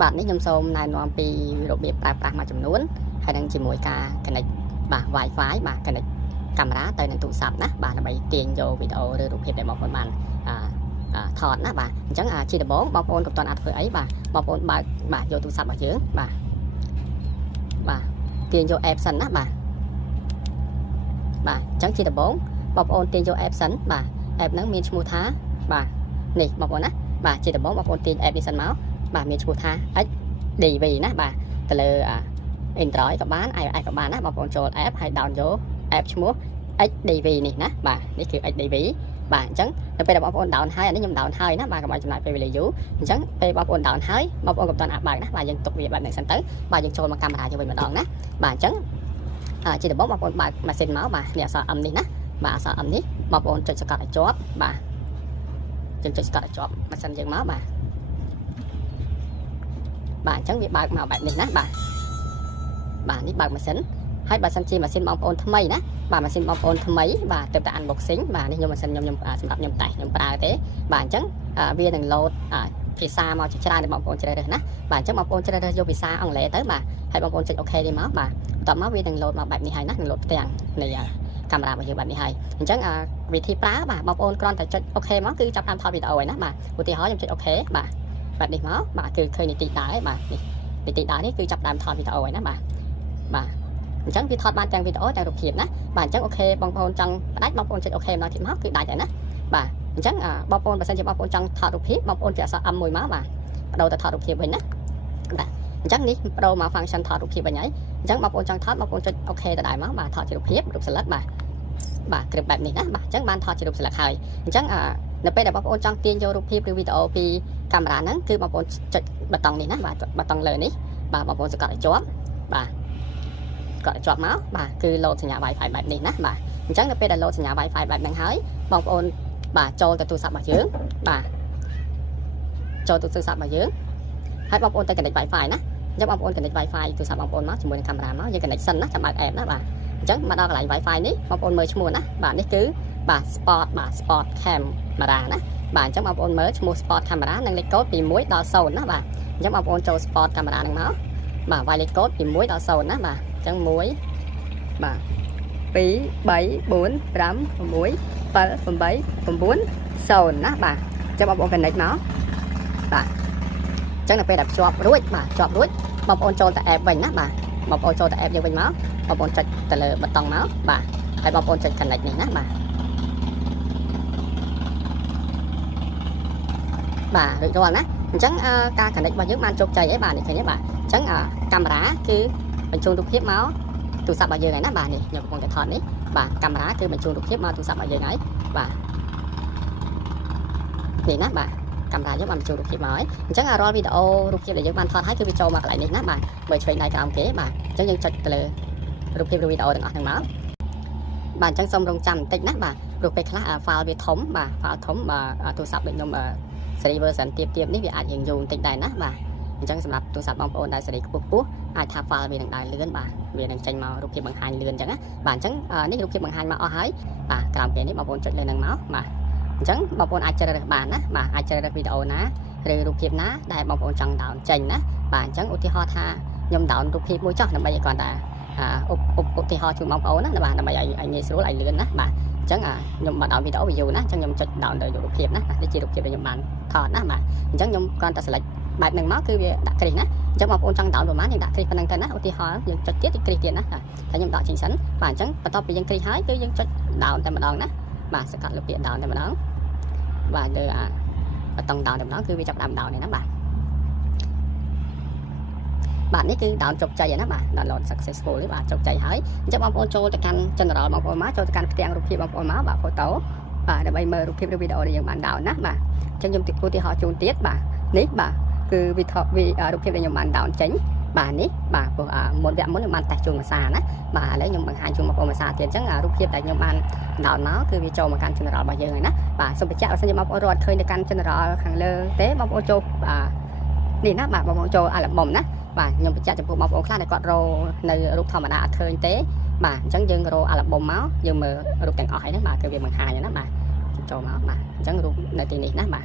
bạnនេះខ្ញុំសូមណែនាំពីរបៀបប្រើប្រាស់មួយចំនួនហើយនឹងជាមួយការ connect បាទ Wi-Fi បាទ connect កាមេរ៉ាទៅនឹងទូរស័ព្ទណាបាទដើម្បីទាញយកវីដេអូឬរូបភាពដែលបងប្អូនបានថតណាបាទអញ្ចឹងជាដំបូងបងប្អូនកុំតន់អាចធ្វើអីបាទបងប្អូនបើកបាទយកទូរស័ព្ទរបស់យើងបាទទាញយក app សិនណាបាទអញ្ចឹងជាដំបូងបងប្អូនទាញយក app សិនបាទ app ហ្នឹងមានឈ្មោះថាបាទនេះបងប្អូនណាបាទជាដំបូងបងប្អូនទាញ app នេះសិនមកបាទមានឈ្មោះថា XDV ណាបាទទៅលើ Android ក៏បាន iOS ក៏បានណាបងប្អូនចូល app ហើយ download យក app ឈ្មោះ XDV នេះណាបាទនេះគឺ XDV បាទអញ្ចឹងទៅពេលដែលបងប្អូន down ហើយអានេះខ្ញុំ down ហើយណាបាទកុំឲ្យចំណាយពេលវេលាយូរអញ្ចឹងពេលបងប្អូន down ហើយបងប្អូនកុំតន់អាចបើកណាបាទយើងទុកវាបែបនេះសិនទៅបាទយើងចូលមកកាមេរ៉ាយើងវិញម្ដងណាបាទអញ្ចឹងជាដំបូងបងប្អូនបើកម៉ាស៊ីនមកបាទនេះអក្សរ M នេះណាបាទអក្សរ M នេះបងប្អូនចុចសកត់ឲ្យជាប់បាទយើងចុចសកត់ឲ្យជាប់ម៉ាស៊ីនយើងមកបាទអញ្ចឹងវាបើកមកបែបនេះណាបាទនេះបើកម៉ាស៊ីនហើយបើសិនជាម៉ាស៊ីនបងប្អូនថ្មីណាបាទម៉ាស៊ីនបងប្អូនថ្មីបាទទៅតែ unboxing បាទនេះខ្ញុំម៉ាស៊ីនខ្ញុំសម្រាប់ខ្ញុំតែខ្ញុំប្រើទេបាទអញ្ចឹងវានឹង load ភាសាមកជាច្រើនដែលបងប្អូនជ្រើសរើសណាបាទអញ្ចឹងបងប្អូនជ្រើសរើសយកភាសាអង់គ្លេសទៅបាទហើយបងប្អូនចុច OK នេះមកបាទបន្ទាប់មកវានឹង load មកបែបនេះហើយណានឹង load ផ្ទាំងនៃកាមេរ៉ារបស់យើងបែបនេះហើយអញ្ចឹងវិធីប្រើបាទបងប្អូនគ្រាន់តែចុច OK មកគឺចាប់តាមថតវីដេអូហើយណាបាទឧទាហរណ៍ខ្ញុំចុច OK បាទបែបនេះមកបាទគឺឃើញនីតិដើរហើយបាទនេះនីតិដើរនេះគឺចាប់តាមថតវីដេអូហើយណាបាទអញ្ចឹងវាថតបានទាំងវីដេអូទាំងរូបភាពណាបាទអញ្ចឹងអូខេបងប្អូនចង់ផ្ដាច់បងប្អូនចុចអូខេម្ដងទៀតមកគឺដាច់ហើយណាបាទអញ្ចឹងបងប្អូនបើសិនជាបងប្អូនចង់ថតរូបភាពបងប្អូនចុចអក្សរ M មួយមកបាទបដូរទៅថតរូបភាពវិញណាបាទអញ្ចឹងនេះបដូរមក function ថតរូបភាពវិញហើយអញ្ចឹងបងប្អូនចង់ថតបងប្អូនចុចអូខេទៅដែរមកបាទថតជារូបភាពរូបស្លឹកបាទគ្រាបបែបនេះណាបាទអញ្ចឹងបានថតជារូបស្លឹកហើយអញ្ចឹងនៅពេលដែលបងប្អូនចង់ទាញយករូបភាពឬវីដេអូពីកាមេរ៉ាហ្នឹងគឺបងប្អូនចុចប៊ូតុងនេះណាបាទប៊ូតុងលើនេះបាទបងប្អូនសង្កត់ឲ្យជាប់បាទក៏ជាប់មកបាទគឺ load សញ្ញា Wi-Fi បែបនេះណាបាទអញ្ចឹងនៅពេលដែល load សញ្ញា Wi-Fi បែបហ្នឹងហើយបងប្អូនបាទចូលទៅទូរស័ព្ទរបស់យើងបាទចូលទៅទូរស័ព្ទរបស់យើងហើយបងប្អូនទៅ connect Wi-Fi ណាអញ្ចឹងបងប្អូន connect Wi-Fi ទូរស័ព្ទបងប្អូនមកជាមួយនឹងកាមេរ៉ាមកយើង connect សិនណាចាំបើក app ណាបាទអញ្ចឹងមកដល់កន្លែង Wi-Fi នេះបងប្អូនមើលឈ្មោះណាបាទនេះគឺបាទ sport camera ណាបាទអញ្ចឹងបងប្អូនមើលឈ្មោះ sport camera និងលេខកូដពី1ដល់0ណាបាទអញ្ចឹងបងប្អូនចូល sport camera ហ្នឹងមកបាទវាយលេខកូដពី1ដល់0ណាបាទអញ្ចឹង1បាទ2 3 4 5 6 7 8 9 0ណាបាទអញ្ចឹងបងប្អូន connect មកបាទអញ្ចឹងនៅពេលដែលភ្ជាប់រួចបងប្អូនចូលទៅ app វិញណាបាទបងប្អូនចូលទៅ app យើងវិញមកបងប្អូនចុចទៅលើប៊ូតុងមកបាទហើយបងប្អូនចុច connect នេះណាបាទរួចរាល់ណាអញ្ចឹងការ connect របស់យើងបានជោគជ័យហើយបាទនេះឃើញទេបាទអញ្ចឹងកាមេរ៉ាគឺបញ្ចូលរូបភាពមកទូរស័ព្ទរបស់យើងហើយណាបាទនេះខ្ញុំកំពុងតែថតនេះបាទកាមេរ៉ាគឺបញ្ចូលរូបភាពមកទូរស័ព្ទរបស់យើងហើយបាទនេះណាបាទកាមេរ៉ាយើងបានបញ្ចូលរូបភាពមកហើយអញ្ចឹងរាល់វីដេអូរូបភាពដែលយើងបានថតហើយគឺវាចូលមកកន្លែងនេះណាបាទមើលឆ្វេងដៃក្រោមគេបាទអញ្ចឹងយើងចុចទៅលើរូបភាពឬវីដេអូទាំងអស់ហ្នឹងមកបាទអញ្ចឹងសូមរងចាំបន្តិចណាបាទព្រោះពេលខ្លះ file វាធំបាទ file ធំបាទទូរស័ព្ទដូចខ្ញុំសេរី version ទាបនេះវាអាចរៀងយូរបន្តិចដែរណាបាទអញ្ចឹងសម្រាប់ទូរស័ព្ទបងប្អូនដែលសេរីខ្ពស់អាចថា file វានឹងដើរលឿនបាទវានឹងចេញមករូបភាពបង្ហាញលឿនអញ្ចឹងណាបាទអញ្ចឹងនេះរូបភាពបង្ហាញមកអស់ហើយបាទក្រោមពេលនេះបងប្អូនចុចលើនឹងមកបាទអញ្ចឹងបងប្អូនអាចជ្រើសរើសបានណាបាទអាចជ្រើសរើសវីដេអូណាឬរូបភាពណាដែលបងប្អូនចង់ down ចេញណាបាទអញ្ចឹងឧទាហរណ៍ថាខ្ញុំ down រូបភាពមួយចុះដើម្បីឲ្យគាត់ថាឧទាហរណ៍ជូនបងប្អូនណាបាទដើម្បីឲ្យងាយស្រួលឲ្យលឿនណាបាទអញ្ចឹងខ្ញុំមក down វីដេអូ view ណាអញ្ចឹងខ្ញុំចុច down លើរូបភាពណានេះជារូបភាពដែលខ្ញុំបានថតណាបាទអញ្ចឹងខ្ញុំគ្រាន់តែ select បែបហ្នឹងមកគឺវាដាក់គ្រីសណាអញ្ចឹងបងប្អូនចង់ down ប្រហែលយើងដាក់គ្រីសប៉ុណ្្នឹងទៅណាឧទាហរណ៍យើងចុចទៀតគ្រីសទៀតណាតែខ្ញុំដកចេញសិនបាទអញ្ចឹងបន្ទាប់ពីយើងគ្រីសហើយគឺយើងចុច down តែម្ដងណាបាទសកាត់លើពាក្យ down តែម្ដងបាទលើប៊ូតុង down តែម្ដងគឺវាចាប់ដើម down នេះណាបាទនេះគឺ down ជោគជ័យហើយណាបាទ download successful នេះបាទជោគជ័យហើយអញ្ចឹងបងប្អូនចូលទៅកាន់ general បងប្អូនមកចូលទៅកាន់ផ្ទាំងរូបភាពបងប្អូនមកបាទ photo បាទដើម្បីមើលរូបភាពឬវីដេអូដែលយើងបាន down ណាបាទអញ្ចឹងខ្ញុំឧទាហរណ៍ជូនទៀតបាទនេះបាទគឺរូបភាពដែលខ្ញុំបាន down ចេញបាទនេះបាទព្រោះមុនខ្ញុំបានតេស្តជូនភាសាណាបាទឥឡូវខ្ញុំបង្ហាញជូនបងប្អូនភាសាទៀតអញ្ចឹងរូបភាពដែលខ្ញុំបាន down មកគឺវាចូលមកកាន់ general របស់យើងហើយណាបាទសូមបញ្ជាក់បើសិនជាបងប្អូនរត់ឃើញទៅកាន់ general ខាងលើទេបងប្អូនចូលនេះណាបាទបងប្អូនចូល album ណាបាទខ្ញុំបញ្ជាក់ចំពោះបងប្អូនខ្លះដែលគាត់រកនៅរូបធម្មតាអត់ឃើញទេបាទអញ្ចឹងយើងរក album មកយើងមើលរូបទាំងអស់ហើយហ្នឹងបាទគឺវាបង្ហាញណាបាទចូលមកបាទអញ្ចឹងរូបនៅទីនេះណាបាទ